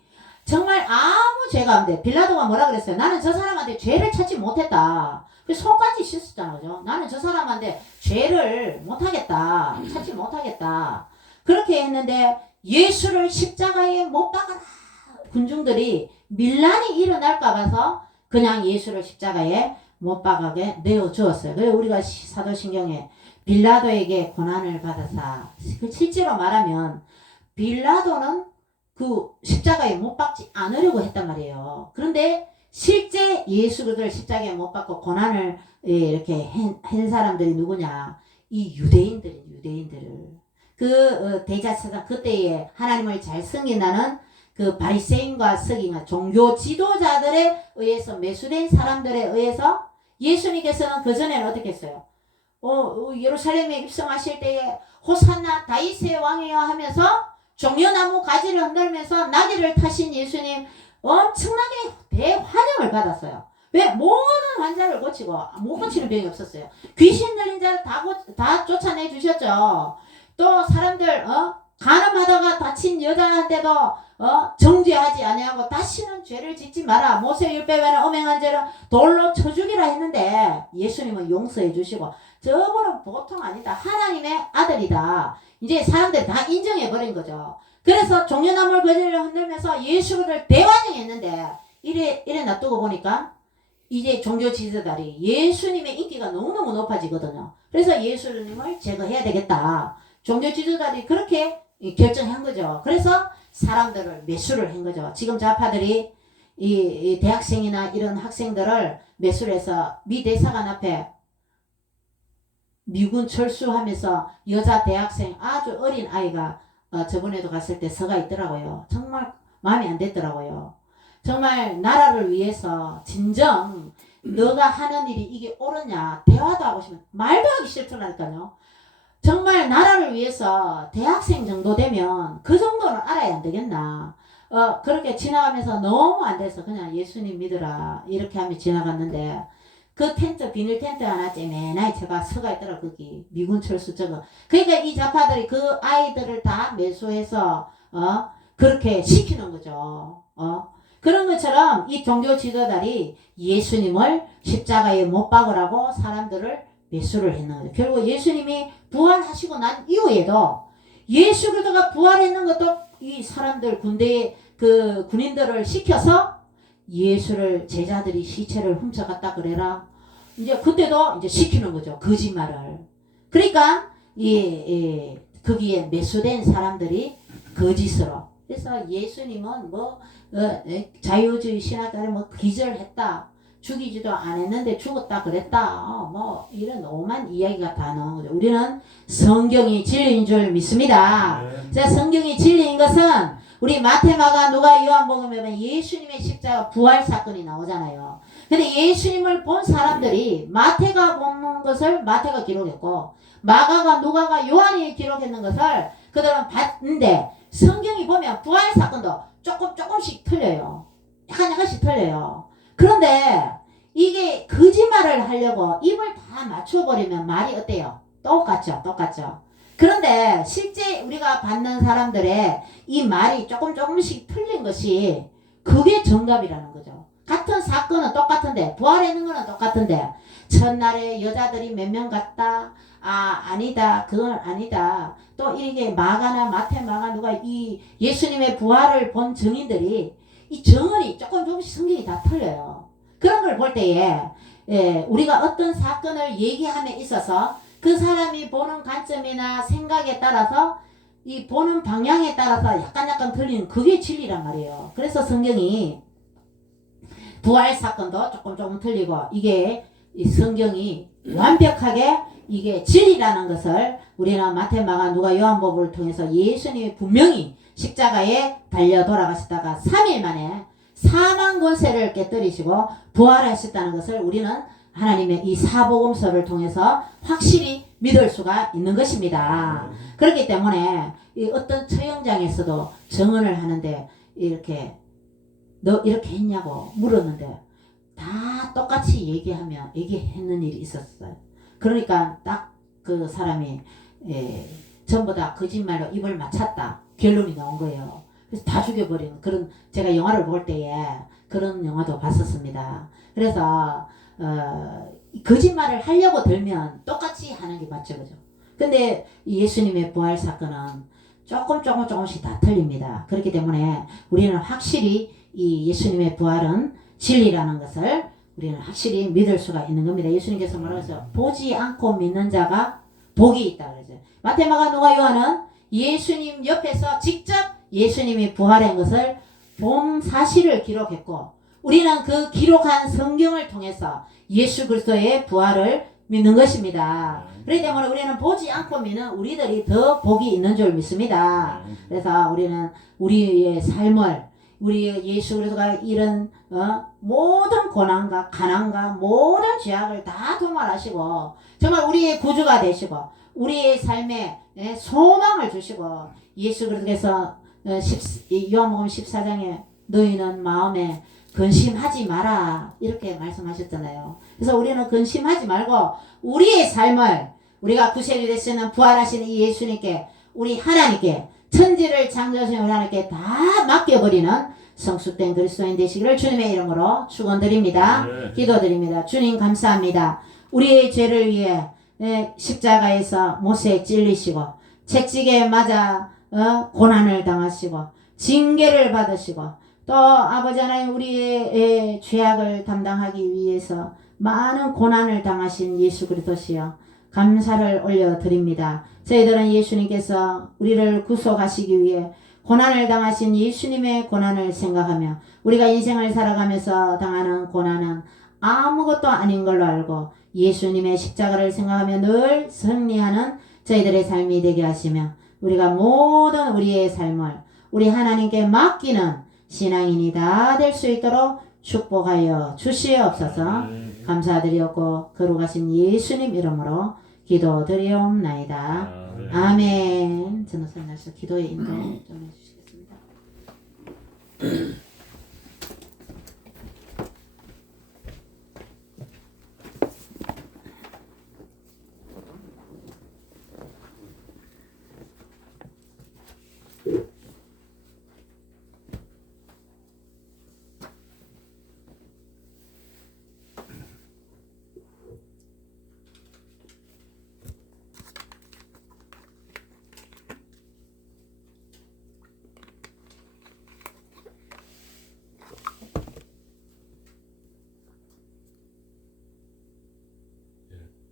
정말 아무 죄가 없는데 빌라도가 뭐라 그랬어요? 나는 저 사람한테 죄를 찾지 못했다. 손까지 씻었잖아, 그죠? 나는 저 사람한테 죄를 못하겠다, 찾지 못하겠다. 그렇게 했는데 예수를 십자가에 못 박아라. 군중들이 밀란이 일어날까 봐서 그냥 예수를 십자가에 못 박아게 내어주었어요. 그래서 우리가 사도신경에 빌라도에게 고난을 받아서 실제로 말하면 빌라도는 그 십자가에 못 박지 않으려고 했단 말이에요. 그런데 실제 예수 그리스도를 십자가에 못 박고 고난을 이렇게 한 사람들이 누구냐? 이 유대인들을 대제사장 그때에 하나님을 잘 섬긴다는 그 바리새인과 서기관 종교 지도자들에 의해서 매수된 사람들에 의해서 예수님께서는 그 전에는 어떻게 했어요? 예루살렘에 입성하실 때에 호산나 다윗의 왕이여 하면서 종려나무 가지를 흔들면서 나귀를 타신 예수님 엄청나게 대환영을 받았어요. 왜? 모든 환자를 고치고 못 고치는 병이 없었어요. 귀신 들린 자를 다 쫓아내 주셨죠. 또 사람들 간음하다가 다친 여자한테도 정죄하지 아니하고 다시는 죄를 짓지 마라. 모세율법 외에는 엄행한 죄를 돌로 쳐 죽이라 했는데 예수님은 용서해 주시고 저분은 보통 아니다. 하나님의 아들이다. 이제 사람들이 다 인정해 버린 거죠. 그래서 종려나무 가지를 흔들면서 예수를 대환영했는데 이래 놔두고 보니까 이제 종교 지도자들이 예수님의 인기가 너무너무 높아지거든요. 그래서 예수님을 제거해야 되겠다. 종교 지도자들이 그렇게 결정한 거죠. 그래서 사람들을 매수를 한 거죠. 지금 좌파들이 이 대학생이나 이런 학생들을 매수를 해서 미 대사관 앞에 미군 철수하면서 여자 대학생 아주 어린 아이가 저번에도 갔을 때 서가 있더라고요. 정말 마음에 안 됐더라고요. 정말 나라를 위해서 진정 너가 하는 일이 이게 옳으냐 대화도 하고 싶으면 말도 하기 싫더라니까요. 정말 나라를 위해서 대학생 정도 되면 그 정도는 알아야 안 되겠나. 그렇게 지나가면서 너무 안 돼서 그냥 예수님 믿으라 이렇게 하며 지나갔는데 그 텐트 비닐 텐트 하나 째매나이 제가 서가 있더라. 거기 미군 철수 저거. 그러니까 이 좌파들이 그 아이들을 다 매수해서 그렇게 시키는 거죠. 그런 것처럼 이 종교 지도자들이 예수님을 십자가에 못 박으라고 사람들을 매수를 했는 거죠. 결국 예수님이 부활하시고 난 이후에도 예수 그리스도가 부활했는 것도 이 사람들 군대의 그 군인들을 시켜서 예수를 제자들이 시체를 훔쳐갔다 그래라. 이제 그때도 이제 시키는 거죠. 거짓말을. 그러니까 거기에 매수된 사람들이 거짓으로. 그래서 예수님은 자유주의 신학자들이 기절했다. 죽이지도 않았는데 죽었다 그랬다. 이런 오만 이야기가 다 나온 거죠. 우리는 성경이 진리인 줄 믿습니다. 자, 성경이 진리인 것은 우리 마태, 마가, 누가, 요한복음에 보면 예수님의 십자가 부활 사건이 나오잖아요. 근데 예수님을 본 사람들이 마태가 보는 것을 마태가 기록했고 마가가, 누가가, 요한이 기록했는 것을 그들은 봤는데 성경이 보면 부활 사건도 조금씩 틀려요. 약간씩 틀려요. 그런데 이게 거짓말을 하려고 입을 다 맞춰버리면 말이 어때요? 똑같죠. 그런데 실제 우리가 받는 사람들의 이 말이 조금씩 틀린 것이 그게 정답이라는 거죠. 같은 사건은 똑같은데 부활하는 거는 똑같은데 첫날에 여자들이 몇 명 갔다. 아니다. 그건 아니다. 또 이게 마가나 마태, 마가 누가 이 예수님의 부활을 본 증인들이 이 정언이 조금씩 성경이 다 틀려요. 그런 걸 볼 때에 우리가 어떤 사건을 얘기함에 있어서 그 사람이 보는 관점이나 생각에 따라서 이 보는 방향에 따라서 약간 틀리는 그게 진리란 말이에요. 그래서 성경이 부활 사건도 조금 틀리고 이게 이 성경이 완벽하게 이게 진리라는 것을 우리는 마태, 마가, 누가, 요한복음을 통해서 예수님이 분명히 십자가에 달려 돌아가시다가 3일 만에 사망 권세를 깨뜨리시고 부활하셨다는 것을 우리는 하나님의 이 사복음서를 통해서 확실히 믿을 수가 있는 것입니다. 그렇기 때문에 이 어떤 처형장에서도 정언을 하는데 이렇게 너 이렇게 했냐고 물었는데 다 똑같이 얘기했는 일이 있었어요. 그러니까 딱 그 사람이 전부 다 거짓말로 입을 맞췄다 결론이 나온 거예요. 그래서 다 죽여버리는 그런 제가 영화를 볼 때에 그런 영화도 봤었습니다. 그래서 거짓말을 하려고 들면 똑같이 하는 게 맞죠, 그죠? 근데 예수님의 부활 사건은 조금씩 다 틀립니다. 그렇기 때문에 우리는 확실히 이 예수님의 부활은 진리라는 것을 우리는 확실히 믿을 수가 있는 겁니다. 예수님께서 뭐라고 보지 않고 믿는 자가 복이 있다 그러죠. 마태, 마가, 누가, 요한은 예수님 옆에서 직접 예수님이 부활한 것을 본 사실을 기록했고 우리는 그 기록한 성경을 통해서 예수 그리스도의 부활을 믿는 것입니다. 그렇기 때문에 우리는 보지 않고 믿는 우리들이 더 복이 있는 줄 믿습니다. 그래서 우리는 우리의 삶을 우리 예수 그리스도가 이런 모든 고난과 가난과 모든 죄악을 다 도말하시고 정말 우리의 구주가 되시고 우리의 삶에 소망을 주시고 예수 그리스도께서 요한복음 14장에 너희는 마음에 근심하지 마라 이렇게 말씀하셨잖아요. 그래서 우리는 근심하지 말고 우리의 삶을 우리가 구세주 되시는 부활하시는 이 예수님께 우리 하나님께 천지를 창조하신 우리 하나님께 다 맡겨버리는 성숙된 그리스도인 되시기를 주님의 이름으로 축원드립니다. 기도드립니다. 주님 감사합니다. 우리의 죄를 위해 십자가에서 못에 찔리시고 채찍에 맞아 고난을 당하시고 징계를 받으시고 또 아버지 하나님 우리의 죄악을 담당하기 위해서 많은 고난을 당하신 예수 그리스도시여 감사를 올려드립니다. 저희들은 예수님께서 우리를 구속하시기 위해 고난을 당하신 예수님의 고난을 생각하며 우리가 인생을 살아가면서 당하는 고난은 아무것도 아닌 걸로 알고 예수님의 십자가를 생각하며 늘 승리하는 저희들의 삶이 되게 하시며 우리가 모든 우리의 삶을 우리 하나님께 맡기는 신앙인이 다 될 수 있도록 축복하여 주시옵소서. 감사드리옵고 거룩하신 예수님 이름으로 기도드리옵나이다. 아멘. 전도사님께서 기도의 인도 좀 해주시겠습니다.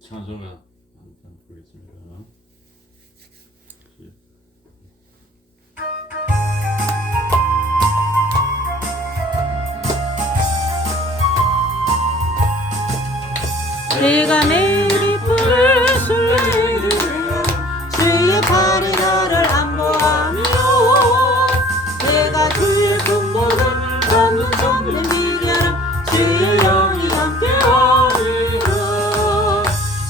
찬송가 한번 보겠습니다. 내가 내리 뿔을 술래를 주의 팔이 너를 안보하며 내가 주의 손보를 잡는 손을 미련함 주의 영이 함께하리라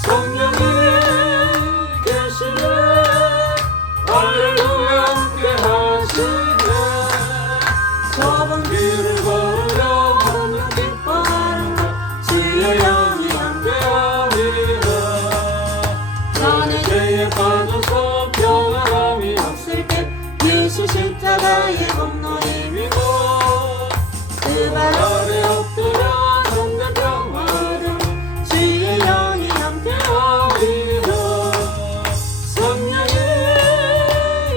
성령이 계시네 할렐루야 함께하시네 좁은 길을 걸으려 하면 기뻐하는 것 주의 영이 전에 죄에 빠져서 평안함이 없을 때 예수 십자가의 공로 힘이고 그 발 아래 엎드려 전된 평화를 주의 영이 함께하리라 성령이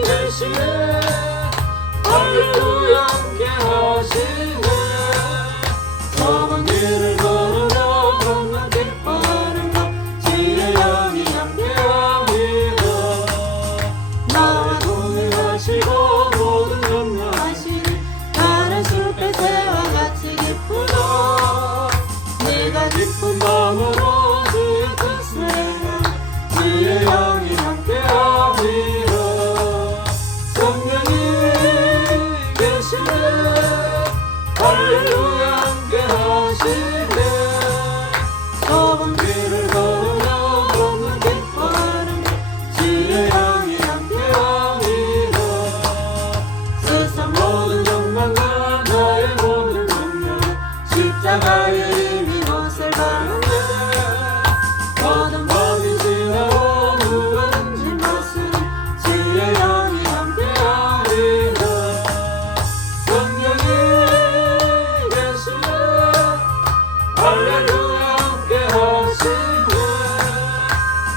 계시네 할렐루야 함께하시네 좁은 길을 걸으며 건너 기뻐하는 것 주의 영이 함께하리라 나와 동행하시고 모든 염려하시니 나는 숲의 새와 같이 기쁘다 내가 기쁜 마음으로 주의 뜻을 행하니 주의 영이 함께하리라 성령이 계시네 할렐루야 함께하시네 좁은 길을 걸으며 걷는 기뻐하는 주의 영이 함께하리라 세상 모든 욕망과 나의 모든 능력 십자가의 힘이 못을 가는데 모든 법이 지나고 누구든지 못쓰니 주의 영이 함께하리라 성령이 계시네 할렐루야 함께하시네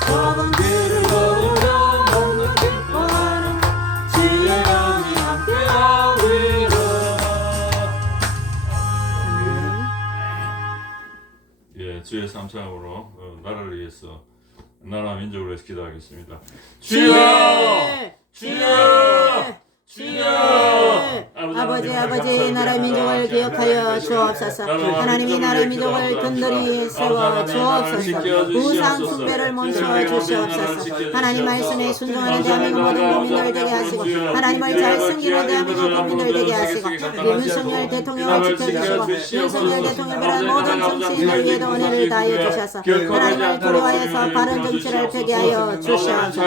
좁은 길을 걸으며 걷는 기뻐하는 주의 영이 함께하리라 예, 주의 삼창으로 나라를 위해서 나라 민족을 위해서 기도하겠습니다. 주여, 주여, 주여. 아버지 이 나라의 민족을 기억하여 주옵소서. 하나님 이 나라의 민족을 든든히 세워 주옵소서. 우상 숭배를 멈춰 주시옵소서. 하나님 말씀에 순종하는 대한민국 모든 국민들 되게 하시고 하나님을 잘 섬기는 대한민국 국민들 되게 하시고 윤석열 대통령을 지켜주시고 윤석열 대통령을 비롯한 모든 정치인을 위해도 은혜를 다하여 주셔서 하나님을 두려워해서 바른 정치를 폐기하여 주시옵소서.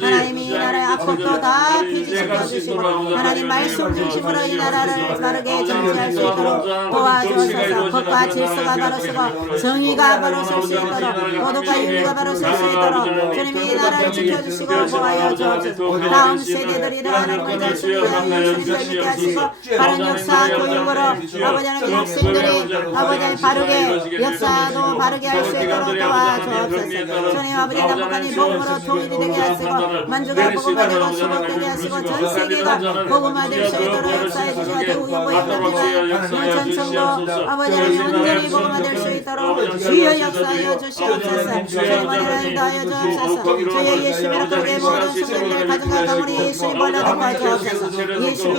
하나님 이 나라의 악법도 다 폐지시켜 주시고 하나님 말씀 중심으로 이 나라를 바르게 정치할 수 있도록 도와주셔서 법과 질서가 바로 서고 정의가 바로 설 수 있도록 도덕과 윤리가 바로 설 수 있도록 주님이 이 나라를 지켜주시고 보호하여 주옵소서. 다음 세대들이 하나님을 잘 섬기며 예수님을 믿게 하시고 바른 역사 교육으로 아버지 하나님 학생들이 아버지 바르게 역사도 바르게 할 수 있도록 도와주옵소서. 주님 아버지 행복한 이 복음으로 통일이 되게 하시고 만주가 복음화되고 수복되게 하시고 전 세계가 복음화될 수 있도록 역사해 주시고 대구 경북 영남지가 전청도 아버지 하나님 온전히 복음화될 수 있도록 주여 역사하여 주시옵소서. 주님 은혜를 다하여 주옵소서. 주여 예수님을 크게 모든 성도들 가정과 가문이 예수님 벌려 덮어주옵소서. 예수님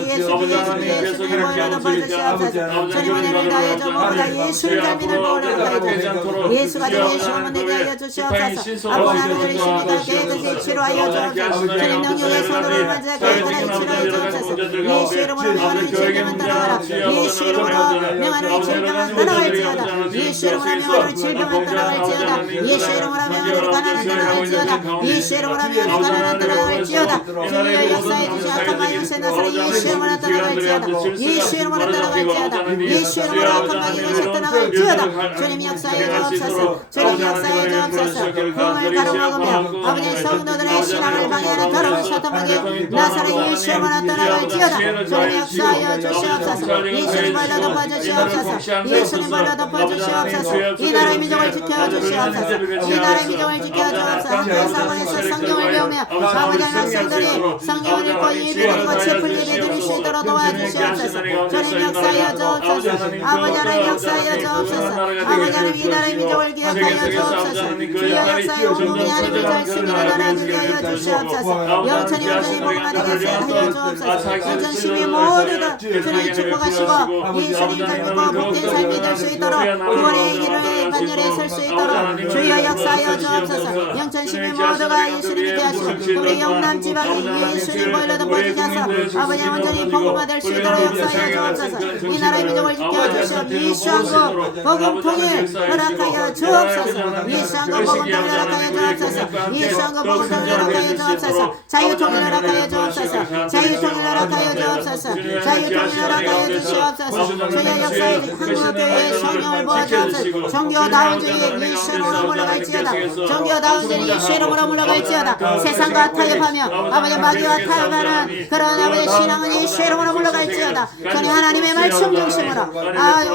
벌려 덮어주시옵소서. 주님 은혜를 다하여 주 무엇보다 예수님 잘 믿는 복을 하여 주옵소서. 예수가 된 예수님은 되게 하여 주시옵소서. 아버지 하나님 십니다 깨끗이 치료하여 주옵소서. 주님 능력의 손으로 만져 깨끗하게 치료하여 주옵소서. 예수 이름으로 명하는 질병은 떠나가라. 예수 이름으로 명하는 질병은 떠나갈지어다. 예수 이름으로 명하는 질병은 떠나갈지어다. 예수 이름으로 명하는 가난은 떠나갈지어다. 예수 이름으로 명하는 가난은 떠나갈지어다. 주여 역사해 주시 악한 마귀 요새 나사렛 예수 이름으로 떠나갈지어다. 예수 이름으로 떠나갈지어다. 예수 이름으로 악한 마귀 요새 떠나갈지어다. 주님 역사해 주옵소서. 주님 역사해 주옵소서. 공을 가로막으며 아버지 성도들의 신앙을 방해하는 더러운 사탄마귀 나사렛 예수 이름으로 떠나갈지어다. 주님 역사하여 주시옵소서. 예수님 벌려 덮어주시옵소서. 예수님 벌려 덮어주시옵소서. 이 나라의 민족을 지켜주시옵소서. 이 나라의 민족을 지켜주옵소서. 학교 사원에서 성경을 배우며 아버지 학생들이 성경을 읽고 예배드리고 채플 예배드릴 수 있도록 도와주시옵소서. 주님 역사하여 주옵소서. 아버지 하나님 역사하여 주옵소서. 아버지 하나님 이 나라의 민족을 기억하여 주옵소서. 주여 역사에 온 국민이 하나님을 잘 숨기는 나라 되게 하여 주시옵소서. 영천이 온전히 복음화되게 하여 주옵소서. 영천 시민 모두 다 주님 축복하시고 예수님 잘 믿고 복된 삶이 될 수 있도록 구원의 길을 반열에 설 수 있도록 주여 역사하여 주옵소서. 영천 시민 모두가 예수님 믿게 하시고 우리 영남 지방이 예수님 보일러 덮어주셔서 아버지 온전히 복음화될 수 있도록 역사하여 주옵소서. 이 나라의 민족을 지켜주시오. 예수하고 복음 통일 허락하여 주옵소서. 예수하고 복음 통일 허락하여 주옵소서. 예수하고 복음 통일 허락하여 주옵소서. 자유 통일 허락하여 주옵소서. 자유 통일 허락하여 주옵소서. 자유 통일 허락하여 주시옵소서. 주의 역사에 한국교회의 성령을 부어주옵소서. 종교다운주의 예수로 물러갈지어다. 종교다운주의 예수로 물러갈지어다. 세상과 타협하며 아버지 마귀와 타협하는 그런 아버지 신앙은 예수로 물러갈지어다. 주님 하나님의 말씀 중심으로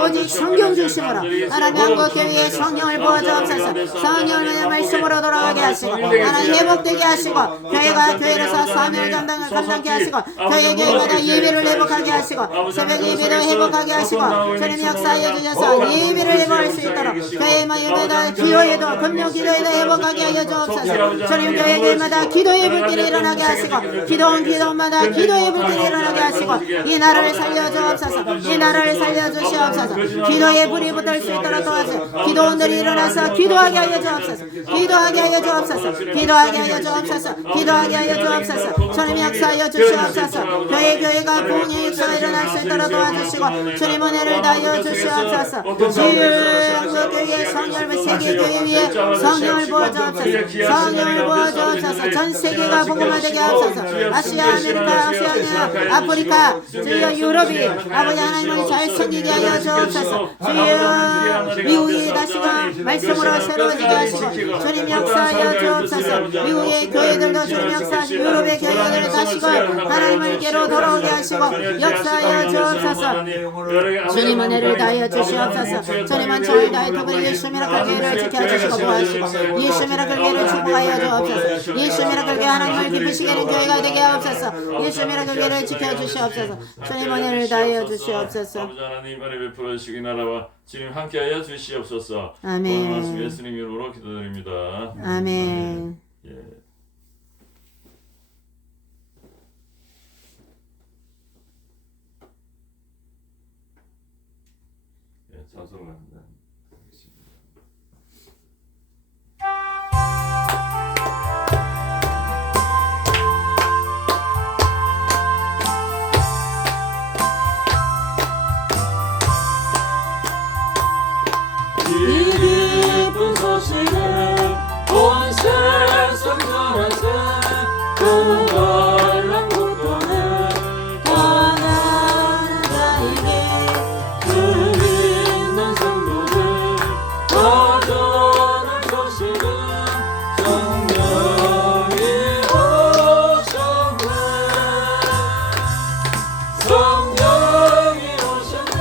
오직 성경 중심으로 하나님 한국교회의 성령을 부어주옵소서. 성령의 말씀으로 돌아가게 하시고 하나님 회복되게 하시고 교회가 교회로서 사명을 감당케 하시고 교회마다 예배를 회복하게 하시고 새벽 예배도 회복하게 하시고 주님 역사하여 주셔서 예배를 회복할 수 있도록 교회마다 예배도 기도에도 금요 기도에도 회복하게 하여 주옵소서. 주님 교회들마다 기도의 불길이 일어나게 하시고 기도원 기도마다 기도의 불길이 일어나게 하시고 이 나라를 살려 주옵소서. 이 나라를 살려 주시옵소서. 기도의 불이 붙을 수 있도록 도와주시고 기도원들이 일어나서 기도하게 하여 주옵소서. 기도하게 하여 주옵소서. 기도하게 하여 주옵소서. 기도하게 하여 주옵소서. 주님 역사하여 주시옵소서. 교회가 부흥의 역사가 일어날 수 있도록 도와주시고 주님 은혜를 다하여 주시옵소서. 주의 성령을 세계교회 위에 성령을 부어주옵소서. 성령을 부어주옵소서. 전 세계가 복음화되게 하옵소서. 아시아, 아메리카, 오세아니아, 아프리카, 주여 유럽이 아버지 하나님을 잘 섬기게 하여 주옵소서. 주여 미국이 다시금 말씀으로 새로워지게 하시고 주님 역사하여 주옵소서. 미국의 교회들도 주님 역사하시고 유럽의 교회들을 다시금 하나님을께로 돌아오게 하시고 역사하여 주옵소서. 주님 은혜를 다하여 주시옵소서. 주님은 저희 다의 토벌 예수미라 교회를 지켜주시고 보호하시고 예수미라 교회를 축복하여 주옵소서. 예수미라 교회 하나님을 깊으시게 하는 교회가 되게 하옵소서. 예수미라 교회를 지켜주시옵소서. 주님 은혜를 다하여 주시옵소서. 아버지 하나님 은혜 베풀어 주시고 이 나라와 주님 함께하여 주시옵소서. 아멘. 말씀 예수님 이름으로 기도드립니다. 아멘. 예. 찬송을 하겠습니다. 이 기쁜 소식을 온 세상 전하세 그 놀란 국도를 떠나는 자에게 그 믿는 성도들 더 전할 소식은 성령이 오셨네 성령이 오셨네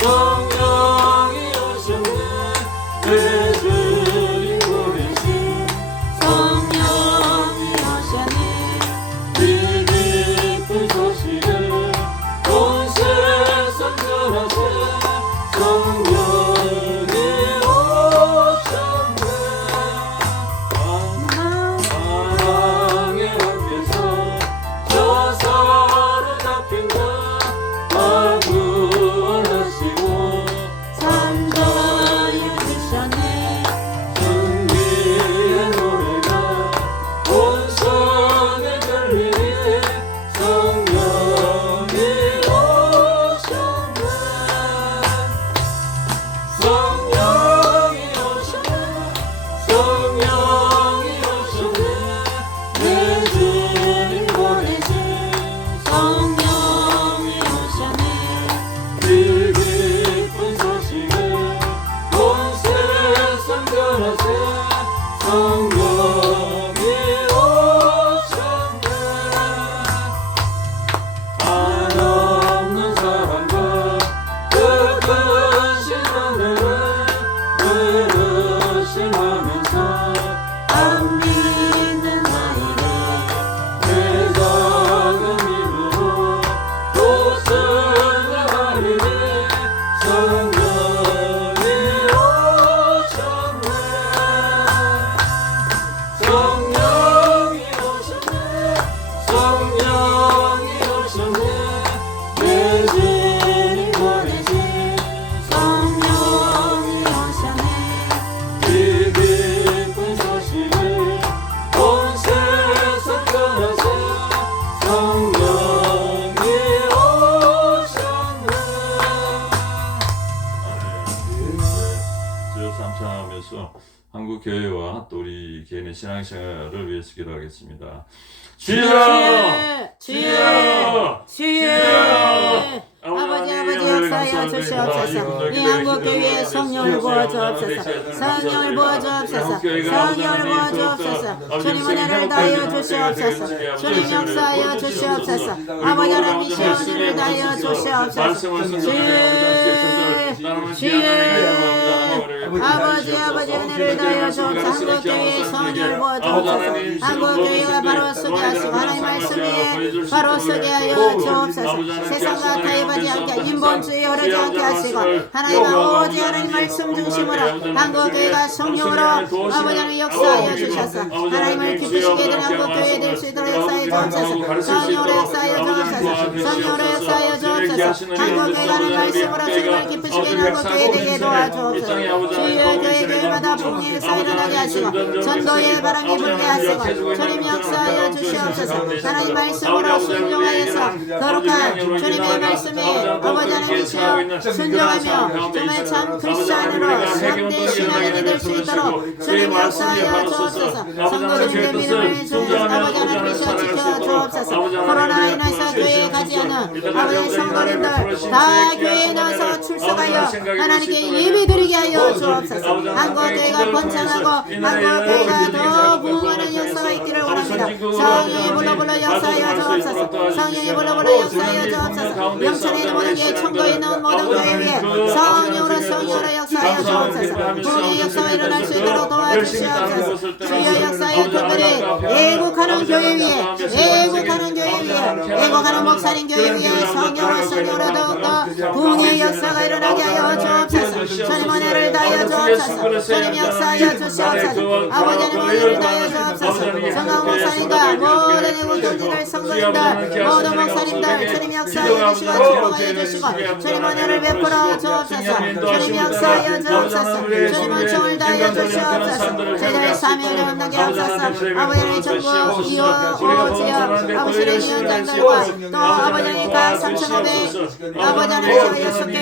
성령이 오셨네 내 주님 보내신 성령이 오셨네 이 기쁜 소식을 온 세상 전하세 성령이 오셨네 사랑의 왕께서 저 사로잡힌 자 구원하시고 산자에 주셨네 승리의 노래가 온 성에 들리니 성령이 오셨네 성령이 오셨네 성령이 오셨네 내 주님 보내신 성령이 오셨네 이 기쁜 소식을 온 세상 전하세 성령이 오셨네 한없는 사랑과 그 크신 은혜를 의심하면서 안 믿는 나에게 내 작은 힘으로 또 승리하리니 성령이 오셨네 성령이 오셨네 성령이 오셨네 내 주님 보내신 성령이 오셨네 이 기쁜 소식을 온 세상 전하세 성령이 오셨네 주여 삼창하면서 한국 교회와 또 우리 개인의 신앙생활을 위해서 기도하겠습니다. 주여! 주여! 주여! 아버지 역사여 주시옵소서 이 한국교회에 성령을 부어주옵소서 성령을 부어주옵소서 성령을 부어주옵소서 주님 은혜를 다하여 주시옵소서 주님 역사하여 주시옵소서 아버지 하나님 시온을 다하여 주시옵소서 아버지 은혜를 다하여 주옵소서 한국교회에 성령을 부어주옵소서 한국교회가 바로 서게 하시고 하나님 말씀에 바로 서게 하여 주옵소서 세상과 타협하지 않게 인본주의 흐르지 않게 하시고 하나님은 오직 하나님 말씀 중심으로 한국교회가 성령으로 아버지 하나님 역사하여 주셔서 하나님을 기쁘시게 되는 한국교회 될 수 있도록 역사하여 주옵소서 성령으로 역사하여 주옵소서 성령으로 역사하여 주옵소서 한국교회가 하나님 말씀으로 주님을 기쁘시게 되는 한국교회 되게 도와주옵소서 주여 교회마다 복음의 역사 일어나게 하시고 전도의 바람이 불게 하시고 주님 역사하여 주시옵소서 하나님 말씀으로 순종하여서 거룩한 주님의 말씀에 아버지 하나님이시여 순종하며 정말 참 크리스찬으로 참된 신앙인이 될 수 있도록 주님 역사하여 주옵소서 성도들의 믿음을 주옵소서 아버지 하나님이시여 지켜 주옵소서 코로나 인해서 교회에 가지 않은 아버지 성도님들 다 교회에 나와서 출석하여 하나님께 예배드리게 하여 주옵소서 한국교회가 번창하고 한국교회가 더 부흥하는 역사가 있기를 원합니다 성령이 불러 역사하여 주옵소서 성령이 불러 역사하여 주옵소서 영천에 있는 모든 교회 천국에 있는 모든 교회 위에 성령으로 역사하여 주옵소서 부흥의 역사가 일어날 수 있도록 도와주시옵소서 주여 역사하여 특별히 애국하는 교회 위에 애국하는 교회 위에 애국하는 목사님 교회 위에 성령으로 더욱더 부흥의 역사가 일어나게 하여 주옵소서 주님 은혜를 다하여 주옵소서 주님 역사하여 주시옵소서 아버지 하나님 은혜를 다하여 주옵소서 성강 목사 목사님과 모든 애국경기들 성도님들 모든 목사님들 주님 역사하여 주시고 축복하여 주시고 주님 은혜를 베풀어 주옵소서. 주님 역사하여 주옵소서. 주님 은총을 다하여 주시옵소서. 저희들의 사명을 감당하게 하옵소서. 아버지의 전국 이어오지어 아버지의 위원장들과 또 아버지의 각 3,500 아버지의 6개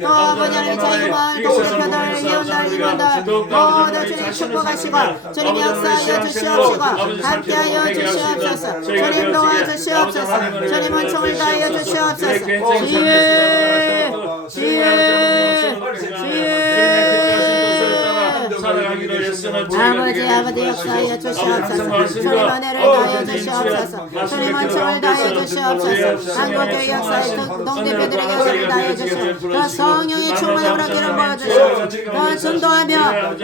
또 아버지의 자유마을 동대표들 위원들 임원들 모두 주님 축복하시고 주님 역사하여 주시옵시고 함께하여 주시옵소서. 주님 도와주시옵소서. 주님 은총을 다하여 주시옵소서. 아버지 역사하여 주시옵소서. 주님 은혜를 다하여 주시옵소서. 주님 은총을 다하여 주시옵소서. 한국교회 역사의 동대표들에게 은혜를 다하여 주시옵소서. 더 성령의 충만함으로 기름 부어주시옵소서. 더 전도하며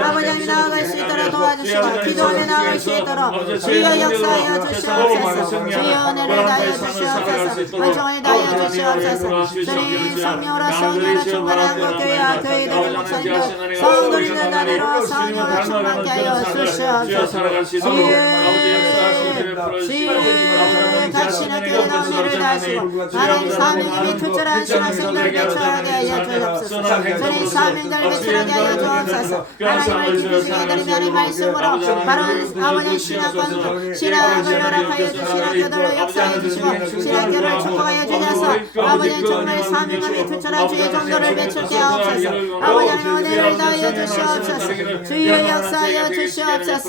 아버지 나아갈 수 있도록 도와주시고 기도하며 나아갈 수 있도록 주여 역사하여 주시옵소서. 주여 은혜를 다하여 주시옵소서. 은총을 다하여 주시옵소서. 주님 성령으로 성령으로 충만한 한국교회와 교회들의 목사님들 성도님들 단위로 성령을 충만케 하여 주시옵소서. 주여 각신의 교회의 은혜를 다하시고 하나님 사명이 투철한 신학생들 배출하게 하여 주옵소서. 주님 사명들 배출하게 하여 주옵소서. 하나님을 기쁘시게 드리며 하나님 말씀으로 바른 아버지 신학을 허락하여 주시고 신학교들을 역사해 주시고 신학교를 축복하여 주셔서 아버지는 정말 사명감이 투철한 주의 정도를 배출케 하옵소서. 아버지는 은혜를 다하여 주시옵소서. 주여 역사하여 주시옵소서.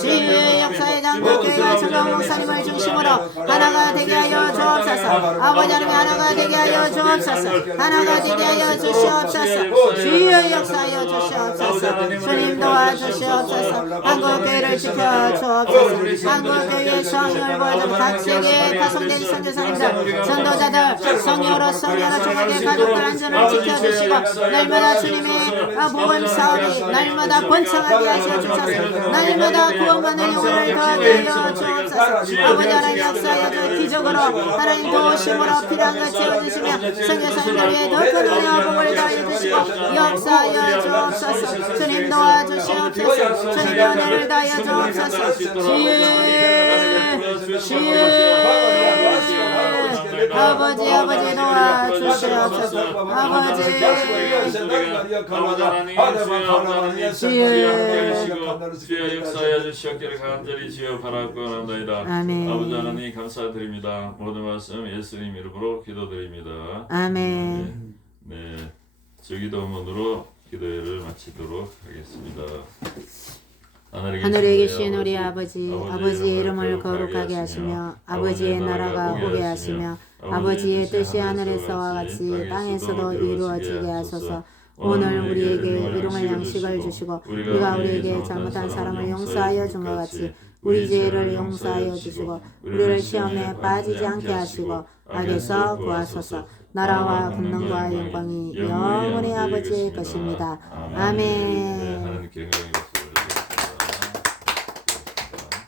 주의 역사의 장로교회와 정강 목사님을 중심으로 하나가 되게 하여 주옵소서. 아버지 하나님 하나가 되게 하여 주옵소서. 하나가 되게 하여 주시옵소서. 주의 역사하여 주시옵소서. 주님 도와주시옵소서. 한국교회를 지켜 주옵소서. 한국교회의 성령을 보여주는 각 세계에 파송된 선교사님들 전도자들 성령으로 정확하게 가족들 안전을 지켜주시고 날마다 주님의 복음 사업이 날마다 번창하게 하시어 주셔서 날마다 구원받는 영혼을 더하게 하여 주옵소서. 아버지 하나님 역사하여 주 기적으로 하나님 도우심으로 필요한 것 채워주시며 선교사님들 위해 더 큰 은혜와 복을 더하여 주시고 역사하여 주옵소서. 주님 도와주시옵소서. 주님 은혜를 다하여 주옵소서. 아버지 도와주시옵소서. 아버지 주여 역사하여 주시옵기를 간절히 주여 바라옵나이다. 아버지 하나님 감사드립니다. 모든 말씀 예수님 이름으로 기도드립니다. 아멘. 네, 주기도문으로 기도회를 마치도록 하겠습니다. 하늘에 계신 우리 아버지의 이름을 거룩하게 하시며 아버지의 나라가 오게 하시며 아버지의 뜻이 하늘에서와 같이 땅에서도 이루어지게 하소서. 오늘 우리에게 일용할 양식을 주시고 우리가 우리에게 잘못한 사람을 용서하여 준 것 같이 우리 죄를 용서하여 주시고 우리를 시험에 빠지지 않게 하시고 악에서 구하소서. 나라와 권능과 영광이 영원히 아버지의 것입니다. 아멘.